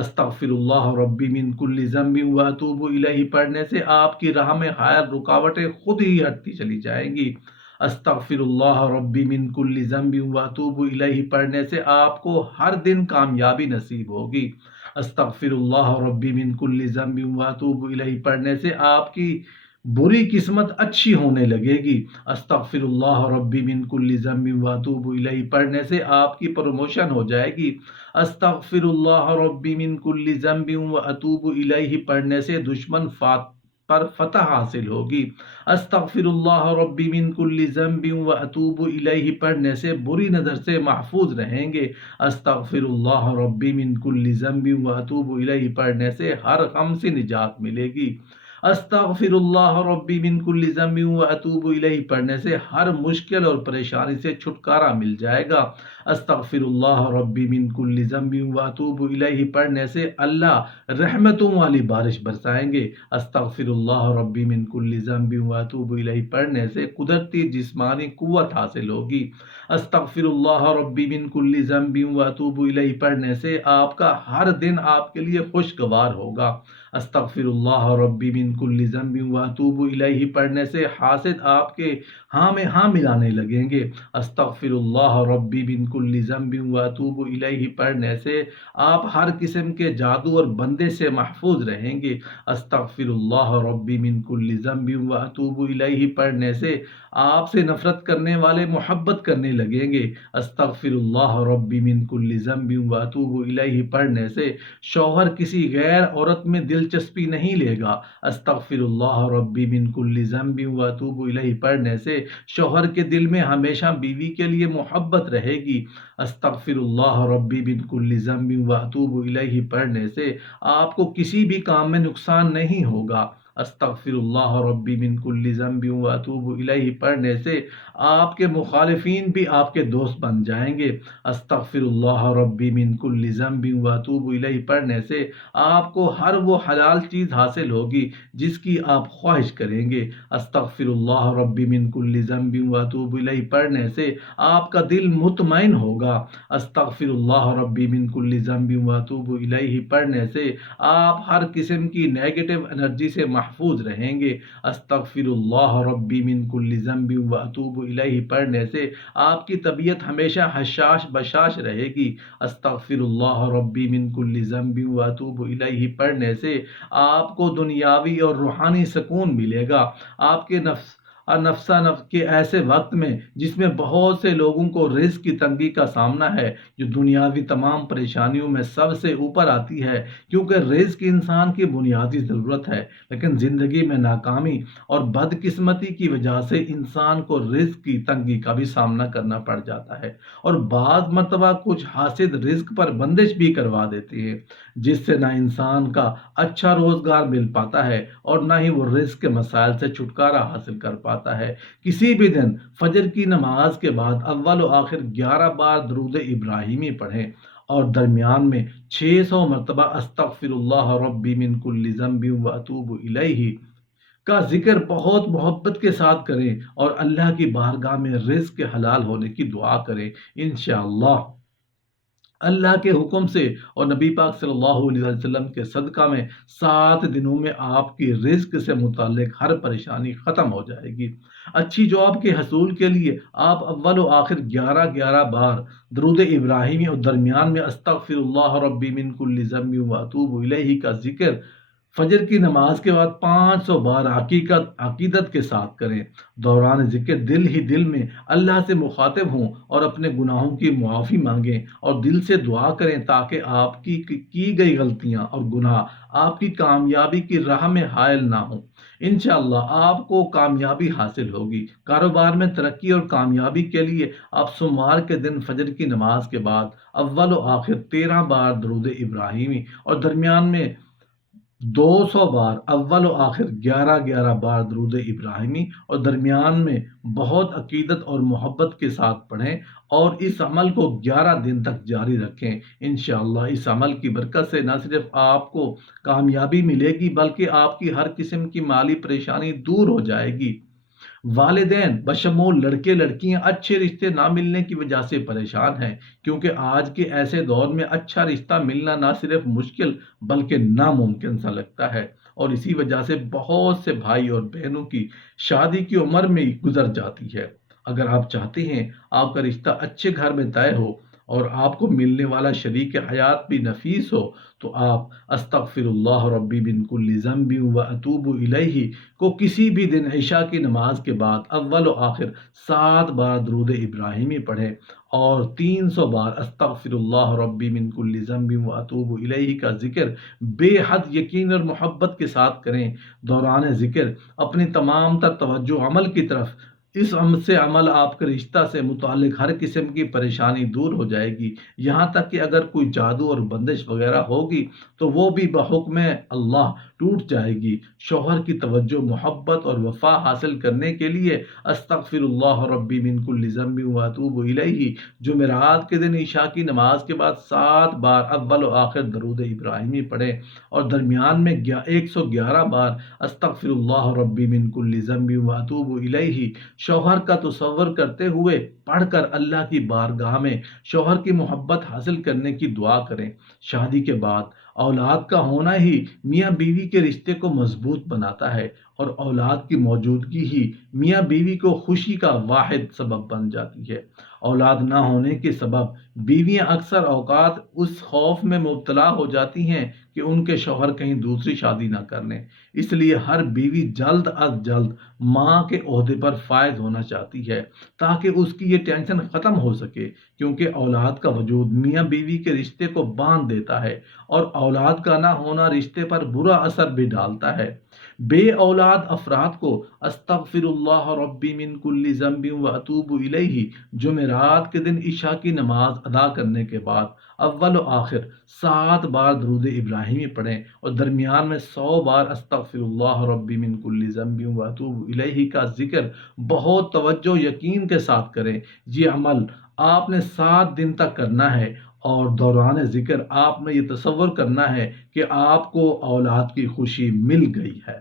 استغفراللہ ربی من کل ذنب و اتوب الیہ پڑھنے سے آپ کی راہ میں حائل رکاوٹیں خود ہی ہٹتی چلی جائیں گی۔ استغفر اللہ ربی من کل ذنب و اتوب الیہ پڑھنے سے آپ کو ہر دن کامیابی نصیب ہوگی۔ استغفر اللہ ربی من کل ذنب و اتوب الیہ پڑھنے سے آپ کی بری قسمت اچھی ہونے لگے گی۔ استغفر اللہ ربی من کل ذنب و اتوب الیہ پڑھنے سے آپ کی پروموشن ہو جائے گی۔ استغفر اللہ ربی من کل ذنب و اتوب الیہ پڑھنے سے دشمن پر فتح حاصل ہوگی۔ استغفر اللہ ربی من کل ذنب و اتوب الیہ پڑھنے سے بری نظر سے محفوظ رہیں گے۔ استغفر اللہ ربی من کل ذنب و اتوب الیہ پڑھنے سے ہر غم سے نجات ملے گی۔ استغفر اللہ ربی من کل ذنب و اتوب الیہ پڑھنے سے ہر مشکل اور پریشانی سے چھٹکارا مل جائے گا۔ استغفر اللہ ربی من کل ذنب و اتوب الیہ پڑھنے سے اللہ رحمتوں والی بارش برسائیں گے۔ استغفر اللہ ربی من کل ذنب و اتوب الیہ پڑھنے سے قدرتی جسمانی قوت حاصل ہوگی۔ استغفر اللہ ربی من کل ذنب و اتوب الیہ پڑھنے سے آپ کا ہر دن آپ کے لیے خوشگوار ہوگا۔ استغفر اللہ ربی من کل ذنب و اتوب الیہ پڑھنے سے حاسد آپ کے ہاں میں ہاں ملانے لگیں گے۔ استغفر اللہ ربی من کل ذنب و اتوب الیہ پڑھنے سے آپ ہر قسم کے جادو اور بندے سے محفوظ رہیں گے۔ استغفر اللہ ربی من کل ذنب و اتوب الیہ پڑھنے سے آپ سے نفرت کرنے والے محبت کرنے لگیں گے۔ استغفر اللہ ربی من کل ذنب و اتوب الیہ پڑھنے سے شوہر کسی غیر عورت میں دلچسپی نہیں لے گا۔ استغفر اللہ ربی من کل ذنب و اتوب الیہ پڑھنے سے شوہر کے دل میں ہمیشہ بیوی کے لیے محبت رہے گی۔ استغفر اللہ ربی من کل ذنب و اتوب الیہ پڑھنے سے آپ کو کسی بھی کام میں نقصان نہیں ہوگا۔ استغفر اللہ ربی من کل ذنب و اتوب الیہ پڑھنے سے آپ کے مخالفین بھی آپ کے دوست بن جائیں گے۔ استغفر اللہ ربی من کل ذنب و اتوب الیہ پڑھنے سے آپ کو ہر وہ حلال چیز حاصل ہوگی جس کی آپ خواہش کریں گے۔ استغفر اللہ ربی من کل ذنب و اتوب الیہ پڑھنے سے آپ کا دل مطمئن ہوگا۔ استغفر اللہ ربی من کل ذنب و اتوب الیہ پڑھنے سے آپ ہر قسم کی نیگیٹو انرجی سے محفوظ رہیں گے۔ استغفر اللہ ربی من کل ذنب و اتوب الیہ پڑھنے سے آپ کی طبیعت ہمیشہ حشاش بشاش رہے گی۔ استغفر اللہ ربی من کل ذنب و اتوب الیہ پڑھنے سے آپ کو دنیاوی اور روحانی سکون ملے گا۔ آپ کے نفسہ نفس کے ایسے وقت میں جس میں بہت سے لوگوں کو رزق کی تنگی کا سامنا ہے، جو دنیاوی تمام پریشانیوں میں سب سے اوپر آتی ہے، کیونکہ رزق انسان کی بنیادی ضرورت ہے، لیکن زندگی میں ناکامی اور بدقسمتی کی وجہ سے انسان کو رزق کی تنگی کا بھی سامنا کرنا پڑ جاتا ہے، اور بعض مرتبہ کچھ حاسد رزق پر بندش بھی کروا دیتے ہیں، جس سے نہ انسان کا اچھا روزگار مل پاتا ہے اور نہ ہی وہ رزق کے مسائل سے چھٹکارا حاصل کر پاتا ہے۔ کسی بھی دن فجر کی نماز کے بعد اول و آخر 11 بار درود ابراہیمی پڑھیں اور درمیان میں 600 مرتبہ استغفر اللہ ربی من کل ذنب و اتوب الیہ کا ذکر بہت محبت کے ساتھ کریں اور اللہ کی بارگاہ میں رزق کے حلال ہونے کی دعا کریں۔ انشاءاللہ اللہ کے حکم سے اور نبی پاک صلی اللہ علیہ وسلم کے صدقہ میں 7 دنوں میں آپ کی رزق سے متعلق ہر پریشانی ختم ہو جائے گی۔ اچھی جاب کے حصول کے لیے آپ اول و آخر 11 بار درود ابراہیمی اور درمیان میں استغفر اللہ ربی من کل ذنب و اتوب الیہ کا ذکر فجر کی نماز کے بعد 500 بار عقیدت کے ساتھ کریں۔ دوران ذکر دل ہی دل میں اللہ سے مخاطب ہوں اور اپنے گناہوں کی معافی مانگیں اور دل سے دعا کریں تاکہ آپ کی گئی غلطیاں اور گناہ آپ کی کامیابی کی راہ میں حائل نہ ہوں۔ انشاءاللہ آپ کو کامیابی حاصل ہوگی۔ کاروبار میں ترقی اور کامیابی کے لیے آپ سوموار کے دن فجر کی نماز کے بعد اول و آخر 13 بار درود ابراہیمی اور درمیان میں 200 بار اول و آخر 11 بار درود ابراہیمی اور درمیان میں بہت عقیدت اور محبت کے ساتھ پڑھیں اور اس عمل کو 11 دن تک جاری رکھیں۔ انشاءاللہ اس عمل کی برکت سے نہ صرف آپ کو کامیابی ملے گی بلکہ آپ کی ہر قسم کی مالی پریشانی دور ہو جائے گی۔ والدین بشمول لڑکے لڑکیاں اچھے رشتے نہ ملنے کی وجہ سے پریشان ہیں، کیونکہ آج کے ایسے دور میں اچھا رشتہ ملنا نہ صرف مشکل بلکہ ناممکن سا لگتا ہے، اور اسی وجہ سے بہت سے بھائی اور بہنوں کی شادی کی عمر میں ہی گزر جاتی ہے۔ اگر آپ چاہتے ہیں آپ کا رشتہ اچھے گھر میں طے ہو اور آپ کو ملنے والا شریک حیات بھی نفیس ہو، تو آپ استغفر اللہ ربی من کل ذنب و اتوب الیہ کو کسی بھی دن عشاء کی نماز کے بعد اول و آخر 7 بار درود ابراہیمی پڑھیں، اور 300 بار استغفر اللہ ربی من کل ذنب و اتوب الیہ کا ذکر بے حد یقین اور محبت کے ساتھ کریں۔ دوران ذکر اپنی تمام تر توجہ عمل کی طرف، اس عمل سے آپ کے رشتہ سے متعلق ہر قسم کی پریشانی دور ہو جائے گی، یہاں تک کہ اگر کوئی جادو اور بندش وغیرہ ہوگی تو وہ بھی بحکم اللہ ٹوٹ جائے گی۔ شوہر کی توجہ، محبت اور وفا حاصل کرنے کے لیے استغفر اللہ ربی من کل ذنب و اتوب الیہ جمعرات کے دن عشاء کی نماز کے بعد 7 بار اول و آخر درود ابراہیمی پڑھیں، اور درمیان میں 111 بار استغفر اللہ ربی من کل ذنب و اتوب الیہ شوہر کا تصور کرتے ہوئے پڑھ کر اللہ کی بارگاہ میں شوہر کی محبت حاصل کرنے کی دعا کریں۔ شادی کے بعد اولاد کا ہونا ہی میاں بیوی کے رشتے کو مضبوط بناتا ہے، اور اولاد کی موجودگی ہی میاں بیوی کو خوشی کا واحد سبب بن جاتی ہے۔ اولاد نہ ہونے کے سبب بیویاں اکثر اوقات اس خوف میں مبتلا ہو جاتی ہیں کہ ان کے شوہر کہیں دوسری شادی نہ کر لیں۔ اس لیے ہر بیوی جلد از جلد ماں کے عہدے پر فائز ہونا چاہتی ہے، تاکہ اس کی یہ ٹینشن ختم ہو سکے، کیونکہ اولاد کا وجود میاں بیوی کے رشتے کو باندھ دیتا ہے، اور اولاد کا نہ ہونا رشتے پر برا اثر بھی ڈالتا ہے۔ بے اولاد افراد کو استغفر اللہ ربی من کل ذنب و اتوب الیہ جمعرات کے دن عشاء کی نماز ادا کرنے کے بعد اول و آخر 7 بار درود ابراہیمی پڑھیں، اور درمیان میں 100 بار استغفر اللہ ربی من کل ذنب و اتوب الیہ کا ذکر بہت توجہ یقین کے ساتھ کریں۔ یہ عمل آپ نے 7 دن تک کرنا ہے، اور دوران ذکر آپ نے یہ تصور کرنا ہے کہ آپ کو اولاد کی خوشی مل گئی ہے۔